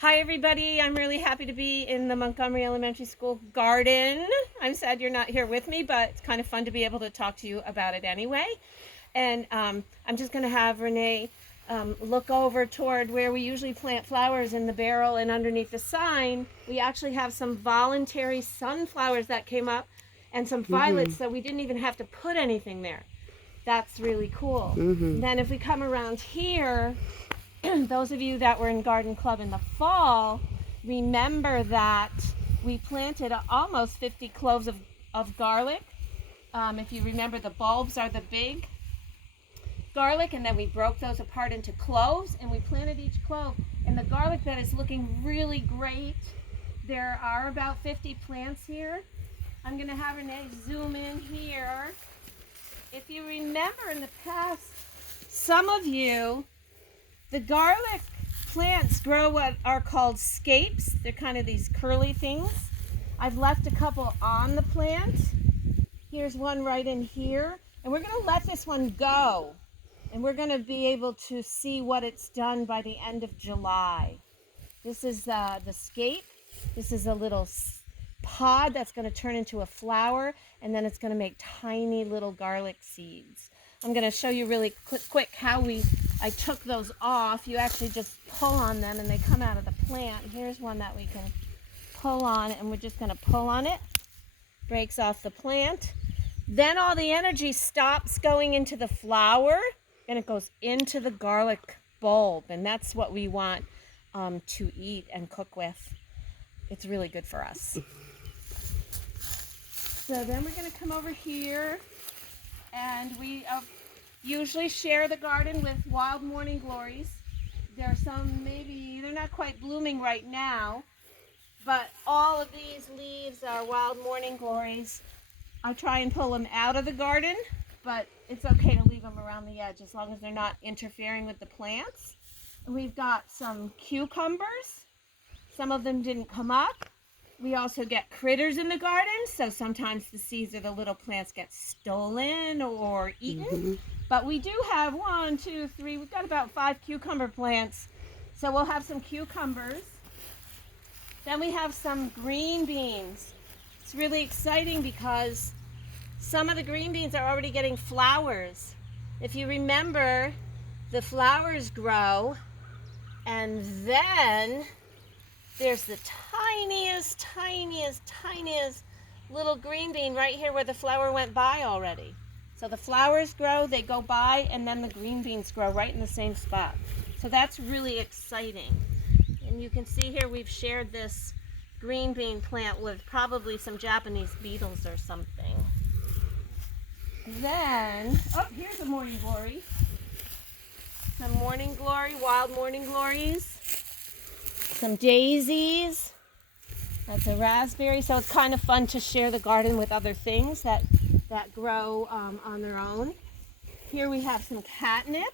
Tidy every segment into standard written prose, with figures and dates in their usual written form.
Hi everybody, I'm really happy to be in the Montgomery Elementary School garden. I'm sad you're not here with me, but it's kind of fun to be able to talk to you about it anyway. And I'm just going to have Renee look over toward where we usually plant flowers in the barrel, and underneath the sign we actually have some voluntary sunflowers that came up and some violets, so we didn't even have to put anything there. That's really cool. Then if we come around here, those of you that were in garden club in the fall remember that we planted almost 50 cloves of garlic. If you remember, the bulbs are the big garlic, and then we broke those apart into cloves and we planted each clove, and the garlic bed is looking really great. There are about 50 plants here. I'm going to have Renee zoom in here. If you remember in the past, some of you, the garlic plants grow what are called scapes. They're kind of these curly things. I've left a couple on the plant. Here's one right in here. And we're going to let this one go. And we're going to be able to see what it's done by the end of July. This is the scape. This is a little pod that's going to turn into a flower, and then it's going to make tiny little garlic seeds. I'm going to show you really quick how I took those off. You actually just pull on them and they come out of the plant. Here's one that we can pull on, and we're just going to pull on it. Breaks off the plant. Then all the energy stops going into the flower and it goes into the garlic bulb, and that's what we want to eat and cook with. It's really good for us. So then we're going to come over here, and we usually share the garden with wild morning glories. There are some, maybe they're not quite blooming right now, but all of these leaves are wild morning glories. I try and pull them out of the garden, but it's okay to leave them around the edge as long as they're not interfering with the plants. And we've got some cucumbers. Some of them didn't come up. We also get critters in the garden, so sometimes the seeds of the little plants get stolen or eaten. But we do have 1, 2, 3, we've got about 5 cucumber plants. So we'll have some cucumbers. Then we have some green beans. It's really exciting because some of the green beans are already getting flowers. If you remember, the flowers grow, and then there's the tiniest little green bean right here where the flower went by already. So the flowers grow, they go by, and then the green beans grow right in the same spot. So that's really exciting. And you can see here we've shared this green bean plant with probably some Japanese beetles or something. Then, here's a morning glory. Some morning glory, wild morning glories. Some daisies. That's a raspberry. So it's kind of fun to share the garden with other things that grow on their own. Here we have some catnip.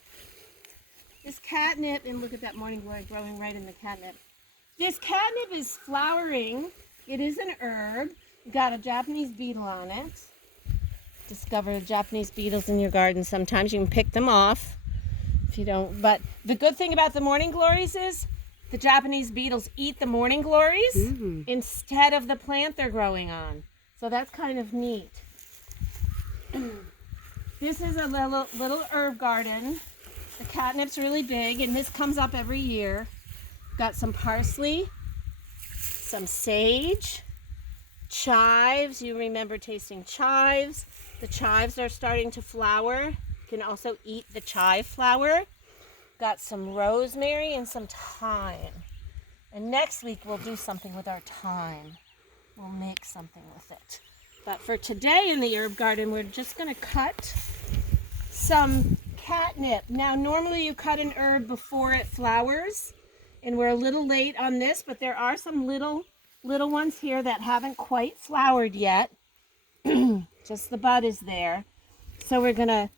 This catnip, and look at that morning glory growing right in the catnip. This catnip is flowering. It is an herb. Got a Japanese beetle on it. Discover Japanese beetles in your garden sometimes. You can pick them off if you don't. But the good thing about the morning glories is the Japanese beetles eat the morning glories instead of the plant they're growing on. So that's kind of neat. This is a little herb garden. The catnip's really big, and this comes up every year. Got some parsley, some sage, chives. You remember tasting chives. The chives are starting to flower. You can also eat the chive flower. Got some rosemary and some thyme. And next week we'll do something with our thyme. We'll make something with it. But for today in the herb garden, we're just going to cut some catnip. Now, normally you cut an herb before it flowers, and we're a little late on this, but there are some little ones here that haven't quite flowered yet. Just the bud is there. So we're going to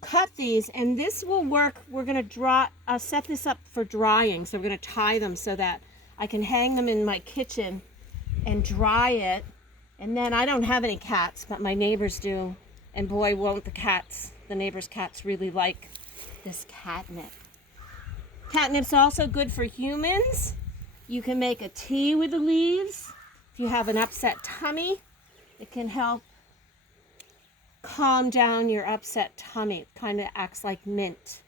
cut these, and this will work. We're going to set this up for drying. So we're going to tie them so that I can hang them in my kitchen and dry it. And then I don't have any cats, but my neighbors do. And boy, won't the neighbors' cats really like this catnip. Catnip's also good for humans. You can make a tea with the leaves. If you have an upset tummy, it can help calm down your upset tummy. It kind of acts like mint.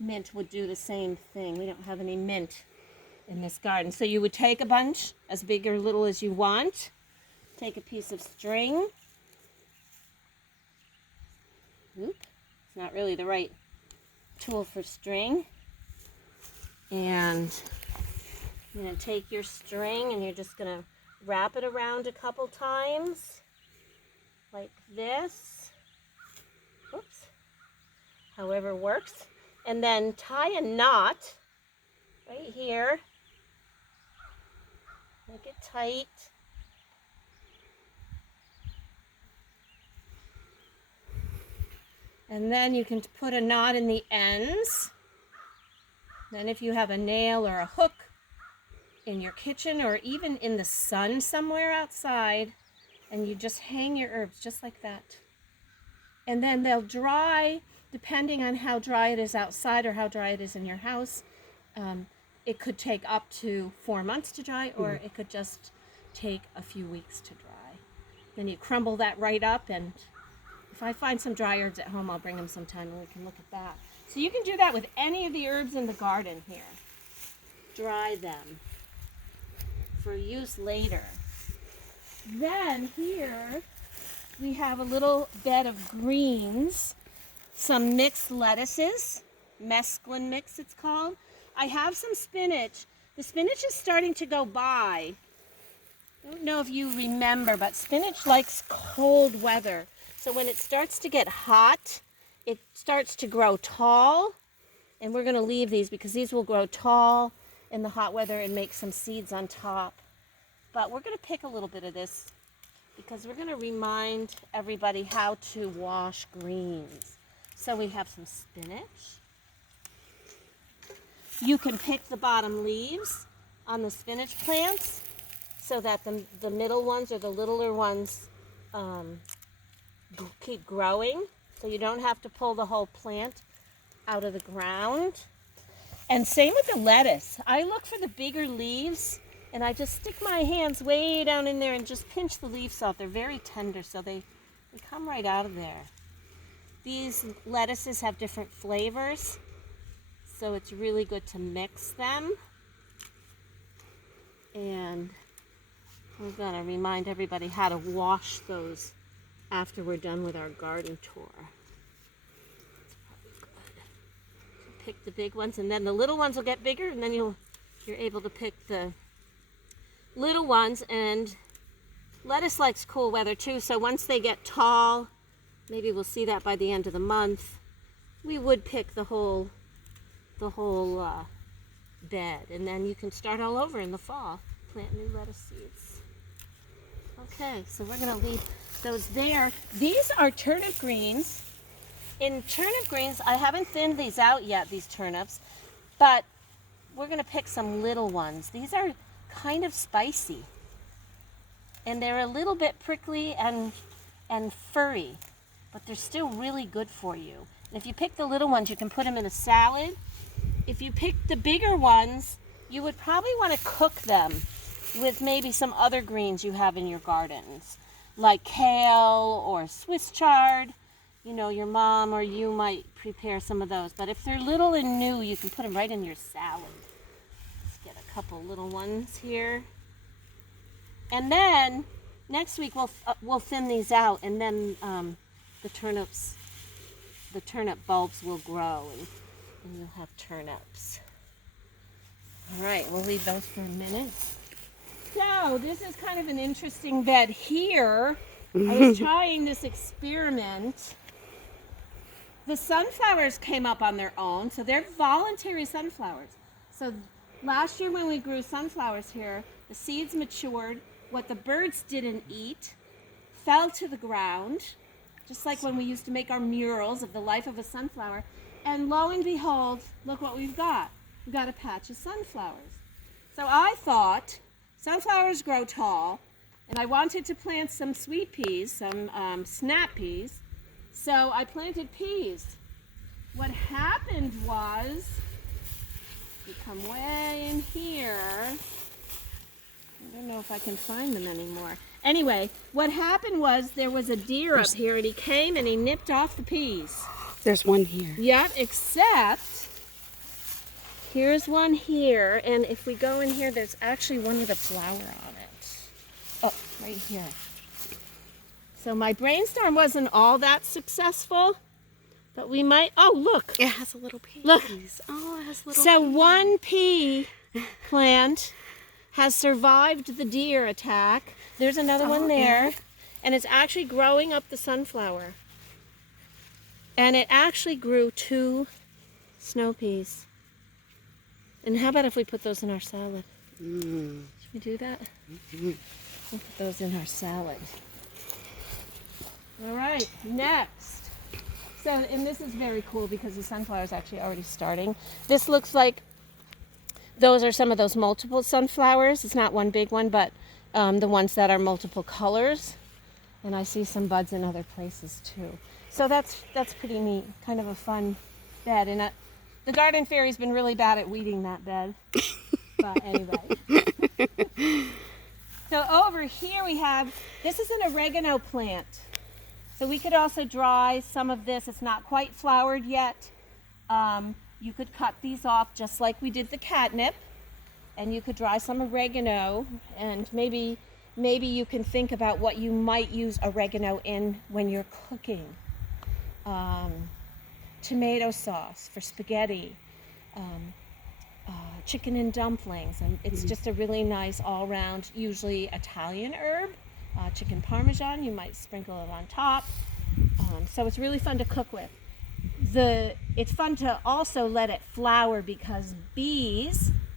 Mint would do the same thing. We don't have any mint in this garden. So you would take a bunch, as big or little as you want. Take a piece of string. Oop, it's not really the right tool for string. And you're going to take your string and you're just going to wrap it around a couple times like this. Oops. However works. And then tie a knot right here. Make it tight. And then you can put a knot in the ends. Then if you have a nail or a hook in your kitchen or even in the sun somewhere outside, and you just hang your herbs just like that. And then they'll dry, depending on how dry it is outside or how dry it is in your house. It could take up to 4 months to dry, or it could just take a few weeks to dry. Then you crumble that right up, and if I find some dry herbs at home, I'll bring them sometime and we can look at that. So you can do that with any of the herbs in the garden here. Dry them for use later. Then here we have a little bed of greens, some mixed lettuces, mesclun mix it's called. I have some spinach. The spinach is starting to go by. I don't know if you remember, but spinach likes cold weather. So when it starts to get hot, it starts to grow tall. And we're going to leave these because these will grow tall in the hot weather and make some seeds on top. But we're going to pick a little bit of this because we're going to remind everybody how to wash greens. So we have some spinach. You can pick the bottom leaves on the spinach plants so that the middle ones or the littler ones keep growing. So you don't have to pull the whole plant out of the ground. And same with the lettuce. I look for the bigger leaves and I just stick my hands way down in there and just pinch the leaves out. They're very tender, so they come right out of there. These lettuces have different flavors, so it's really good to mix them. And we're going to remind everybody how to wash those after we're done with our garden tour. That's probably good. So pick the big ones, and then the little ones will get bigger, and then you're able to pick the little ones. And lettuce likes cool weather too, so once they get tall, maybe we'll see that by the end of the month, we would pick the whole bed, and then you can start all over in the fall. Plant new lettuce seeds. Okay, so we're going to leave those there. These are turnip greens. In turnip greens, I haven't thinned these out yet, these turnips, but we're going to pick some little ones. These are kind of spicy, and they're a little bit prickly and furry, but they're still really good for you. And if you pick the little ones, you can put them in a salad. If you pick the bigger ones, you would probably want to cook them with maybe some other greens you have in your gardens, like kale or Swiss chard. You know, your mom or you might prepare some of those. But if they're little and new, you can put them right in your salad. Let's get a couple little ones here. And then next week we'll thin these out, and then the turnip bulbs will grow, and you'll have turnips. All right, we'll leave those for a minute. So this is kind of an interesting bed here. I was trying this experiment. The sunflowers came up on their own, so they're voluntary sunflowers. So last year when we grew sunflowers here, the seeds matured. What the birds didn't eat fell to the ground, just like when we used to make our murals of the life of a sunflower. And lo and behold, look what we've got. We've got a patch of sunflowers. So I thought, sunflowers grow tall, and I wanted to plant some sweet peas, some snap peas. So I planted peas. What happened was, you come way in here, I can find them anymore. Anyway, what happened was there was a deer up here, and he came and he nipped off the peas. There's one here. Yep, except here's one here, and if we go in here, there's actually one with a flower on it. Oh, right here. So my brainstorm wasn't all that successful, but we might, oh look. It has a little piece. Look. Oh, it has little So one pea plant has survived the deer attack. There's another one there, and it's actually growing up the sunflower. And it actually grew 2 snow peas. And how about if we put those in our salad? Should we do that? We'll put those in our salad. All right, next. So, and this is very cool because the sunflower is actually already starting. This looks like those are some of those multiple sunflowers. It's not one big one, but the ones that are multiple colors. And I see some buds in other places too. So that's pretty neat. Kind of a fun bed. And the garden fairy's been really bad at weeding that bed. But anyway. So over here we have, this is an oregano plant. So we could also dry some of this. It's not quite flowered yet. You could cut these off just like we did the catnip. And you could dry some oregano. And maybe you can think about what you might use oregano in when you're cooking. Tomato sauce for spaghetti, chicken and dumplings, and it's just a really nice all-round, usually Italian herb. Chicken parmesan, you might sprinkle it on top. So it's really fun to cook with. It's fun to also let it flower because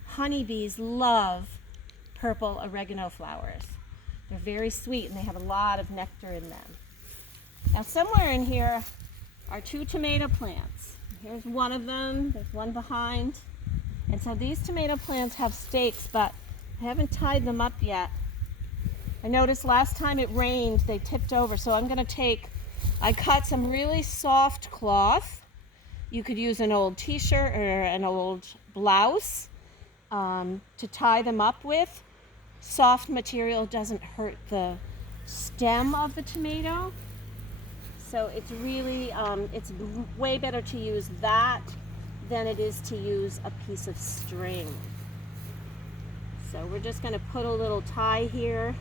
honeybees love purple oregano flowers. They're very sweet and they have a lot of nectar in them. Now somewhere in here are 2 tomato plants. Here's one of them, there's one behind. And so these tomato plants have stakes, but I haven't tied them up yet. I noticed last time it rained, they tipped over, so I'm gonna I cut some really soft cloth. You could use an old t-shirt or an old blouse to tie them up with. Soft material doesn't hurt the stem of the tomato. So it's really, it's way better to use that than it is to use a piece of string. So we're just gonna put a little tie here.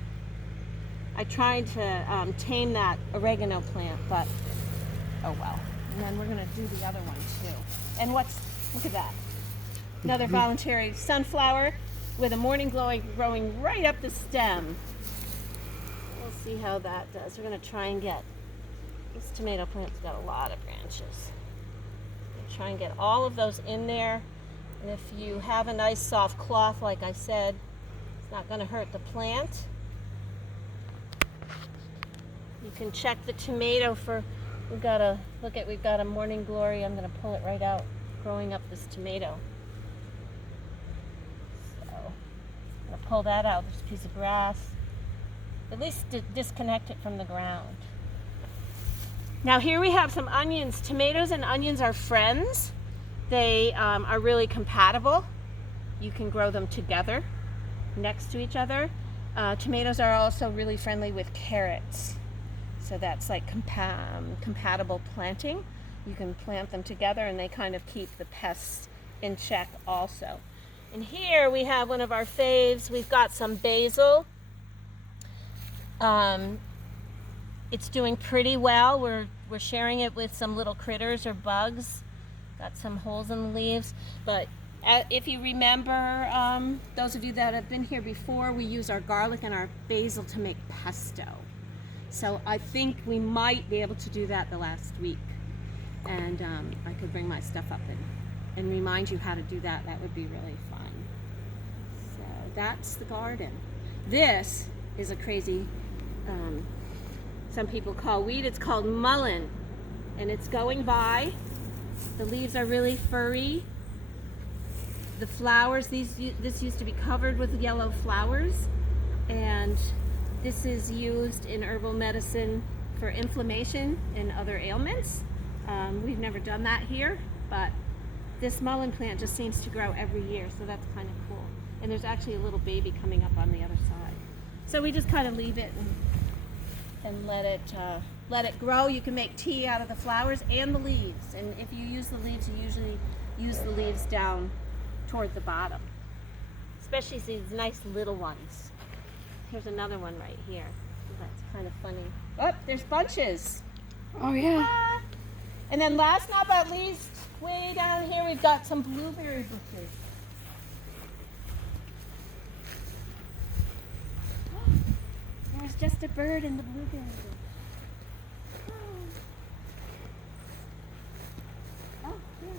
I tried to tame that oregano plant, but oh well. And then we're gonna do the other one too. And look at that. Another voluntary sunflower with a morning glory growing right up the stem. We'll see how that does. We're gonna try and get, this tomato plant's got a lot of branches. We'll try and get all of those in there. And if you have a nice soft cloth, like I said, it's not gonna hurt the plant. You can check the tomato for, we've got a morning glory. I'm gonna pull it right out, growing up this tomato. So, I'm gonna pull that out, there's a piece of grass. At least disconnect it from the ground. Now here we have some onions. Tomatoes and onions are friends. They are really compatible. You can grow them together, next to each other. Tomatoes are also really friendly with carrots. So that's like compatible planting. You can plant them together and they kind of keep the pests in check also. And here we have one of our faves. We've got some basil. It's doing pretty well. We're sharing it with some little critters or bugs. Got some holes in the leaves. But if you remember, those of you that have been here before, we use our garlic and our basil to make pesto. So I think we might be able to do that the last week. And I could bring my stuff up and remind you how to do that. That would be really fun. So that's the garden. This is a crazy, some people call weed. It's called mullein. And it's going by. The leaves are really furry. The flowers, this used to be covered with yellow flowers. And this is used in herbal medicine for inflammation and other ailments. We've never done that here, but this mullein plant just seems to grow every year, so that's kind of cool. And there's actually a little baby coming up on the other side. So we just kind of leave it and let it grow. You can make tea out of the flowers and the leaves. And if you use the leaves, you usually use the leaves down toward the bottom. Especially these nice little ones. Here's another one right here. That's kind of funny. Oh, there's bunches. Oh, yeah. Ah. And then last not but least, way down here, we've got some blueberry bushes. There's just a bird in the blueberry bush. Oh, yeah.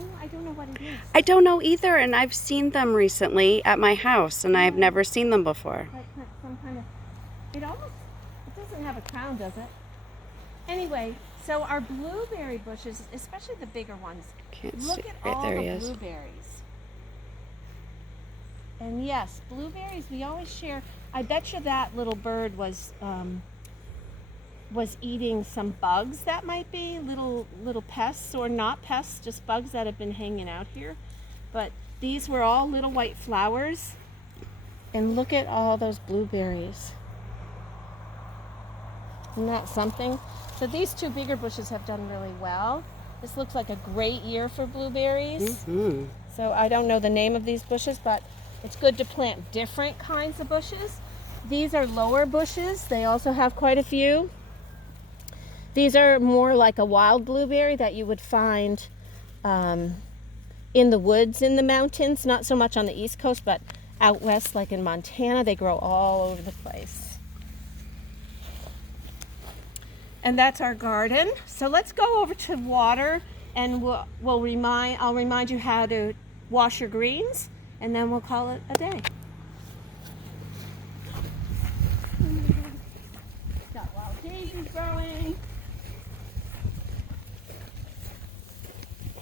Oh, I don't know what it is. I don't know either, and I've seen them recently at my house, and I've never seen them before. Like some kind of, it doesn't have a crown, does it? Anyway, so our blueberry bushes, especially the bigger ones, Can't look see. at Right all there the he is. blueberries. And yes, blueberries, we always share. I bet you that little bird was eating some bugs that might be little pests, or not pests, just bugs that have been hanging out here. But these were all little white flowers. And look at all those blueberries. Isn't that something? So these two bigger bushes have done really well. This looks like a great year for blueberries. Mm-hmm. So I don't know the name of these bushes, but it's good to plant different kinds of bushes. These are lower bushes. They also have quite a few. These are more like a wild blueberry that you would find in the woods in the mountains, not so much on the East Coast, but out west, like in Montana. They grow all over the place. And that's our garden. So let's go over to water, and I'll remind you how to wash your greens, and then we'll call it a day. Got wild daisies growing.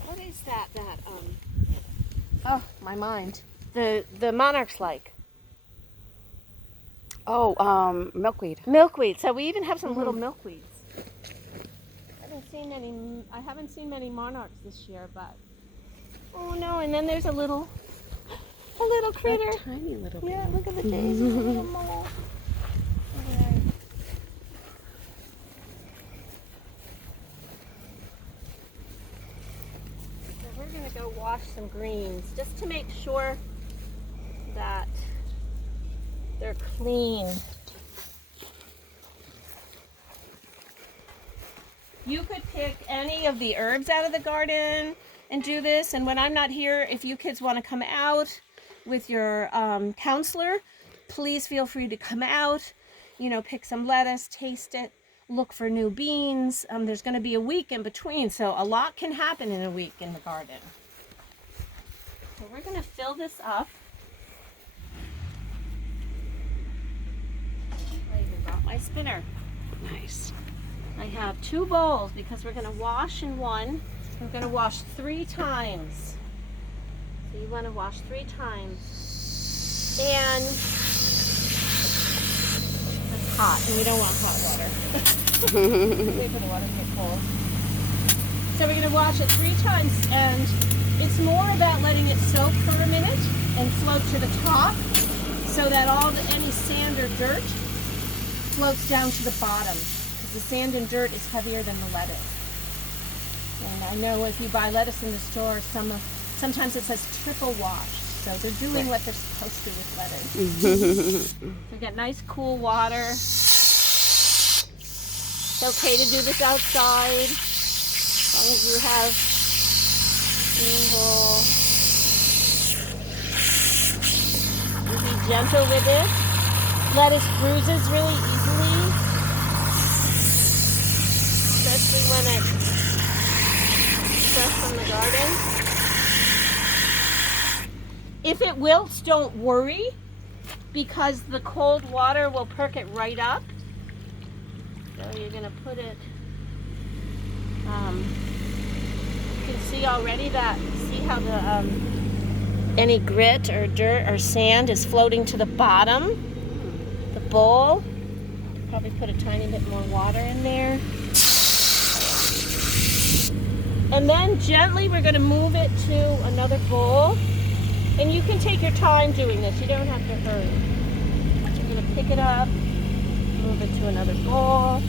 What is that? Oh, my mind. The monarch's like. Oh, milkweed. Milkweed. So we even have some little milkweeds. I haven't seen many monarchs this year, but oh no! And then there's a little critter. A tiny little. Yeah, look at the daisies, a little mole. Okay. So we're gonna go wash some greens just to make sure that they're clean. You could pick any of the herbs out of the garden and do this. And when I'm not here, if you kids want to come out with your counselor, please feel free to come out, pick some lettuce, taste it, look for new beans. There's going to be a week in between, so a lot can happen in a week in the garden. So we're going to fill this up. I even brought my spinner. Nice. I have 2 bowls because we're going to wash in one. We're going to wash 3 times. So you want to wash 3 times. And it's hot, and we don't want hot water. Wait for the water to get cold. So we're going to wash it 3 times, and it's more about letting it soak for a minute and float to the top so that any sand or dirt floats down to the bottom. The sand and dirt is heavier than the lettuce. And I know if you buy lettuce in the store, sometimes it says triple wash. So they're doing what they're supposed to with lettuce. We got nice cool water. It's okay to do this outside, as long as you have clean bowl. Be gentle with it. Lettuce bruises really easily. Especially when it's fresh from the garden. If it wilts, don't worry, because the cold water will perk it right up. So you're going to put it, you can see already see how any grit or dirt or sand is floating to the bottom, the bowl. Probably put a tiny bit more water in there. And then gently we're going to move it to another bowl. And you can take your time doing this. You don't have to hurry. You're going to pick it up, move it to another bowl.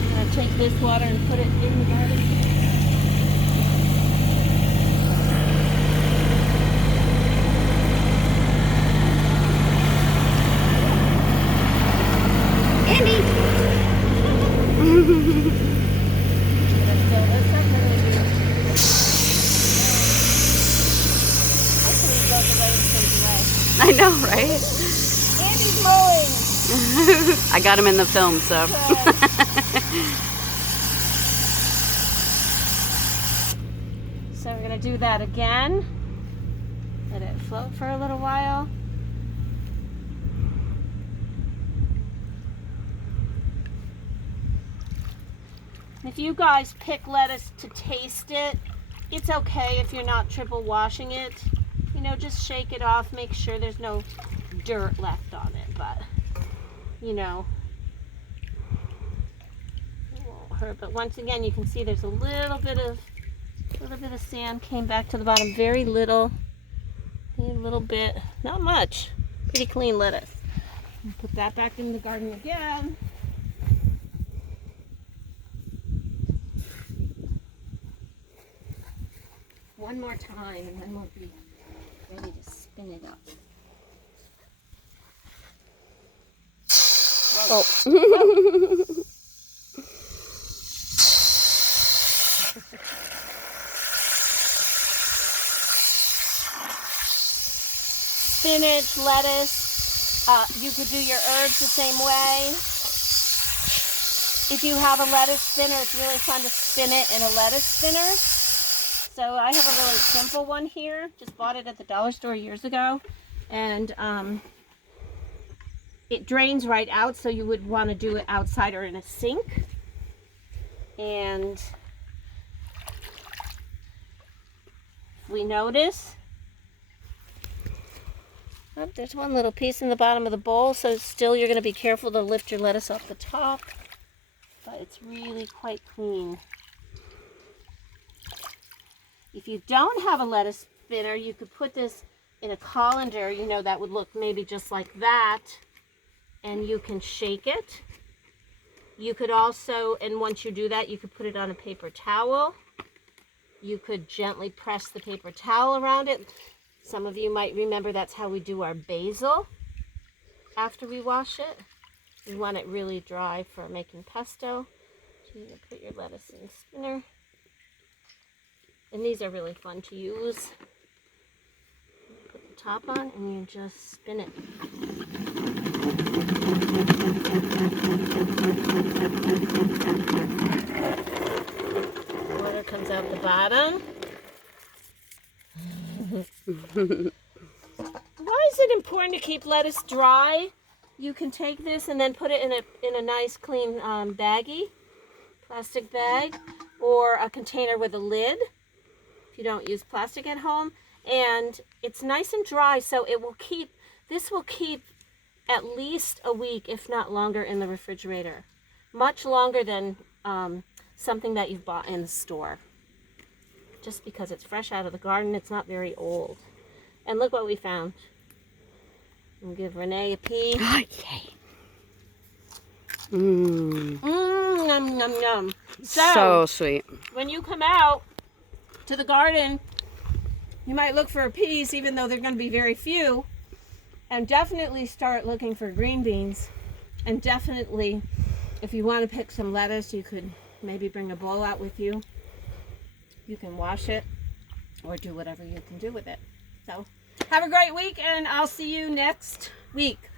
I'm going to take this water and put it in the garden. Andy! I know, right? Andy's mowing. I got him in the film, so. So we're going to do that again. Let it float for a little while. If you guys pick lettuce to taste it, it's okay if you're not triple washing it. You know, just shake it off, make sure there's no dirt left on it, but you know, it won't hurt. But once again, you can see there's a little bit of sand came back to the bottom, very little, a little bit, not much. Pretty clean lettuce. Put that back in the garden again. One more time, and then we'll be ready to spin it up. Whoa. Oh. Spinach, lettuce. You could do your herbs the same way. If you have a lettuce spinner, it's really fun to spin it in a lettuce spinner. So I have a really simple one here. Just bought it at the dollar store years ago. And it drains right out, so you would want to do it outside or in a sink. And we notice, oh, there's one little piece in the bottom of the bowl, so still you're going to be careful to lift your lettuce off the top. But it's really quite clean. If you don't have a lettuce spinner, you could put this in a colander, you know, that would look maybe just like that, and you can shake it. You could also, and once you do that, you could put it on a paper towel. You could gently press the paper towel around it. Some of you might remember that's how we do our basil after we wash it. You want it really dry for making pesto. So you put your lettuce in the spinner. And these are really fun to use. Put the top on and you just spin it. Water comes out the bottom. Why is it important to keep lettuce dry? You can take this and then put it in a nice clean baggie, plastic bag, or a container with a lid. You don't use plastic at home, and it's nice and dry, so it will keep, this will keep at least a week, if not longer, in the refrigerator. Much longer than something that you've bought in the store. Just because it's fresh out of the garden, it's not very old. And look what we found. We'll give Renee a pea. Oh, yay. Mmm. Mmm, yum, yum, yum. So sweet. When you come out to the garden, you might look for peas, even though they're going to be very few, and definitely start looking for green beans. And definitely, if you want to pick some lettuce, you could maybe bring a bowl out with you. You can wash it or do whatever you can do with it. So have a great week, and I'll see you next week.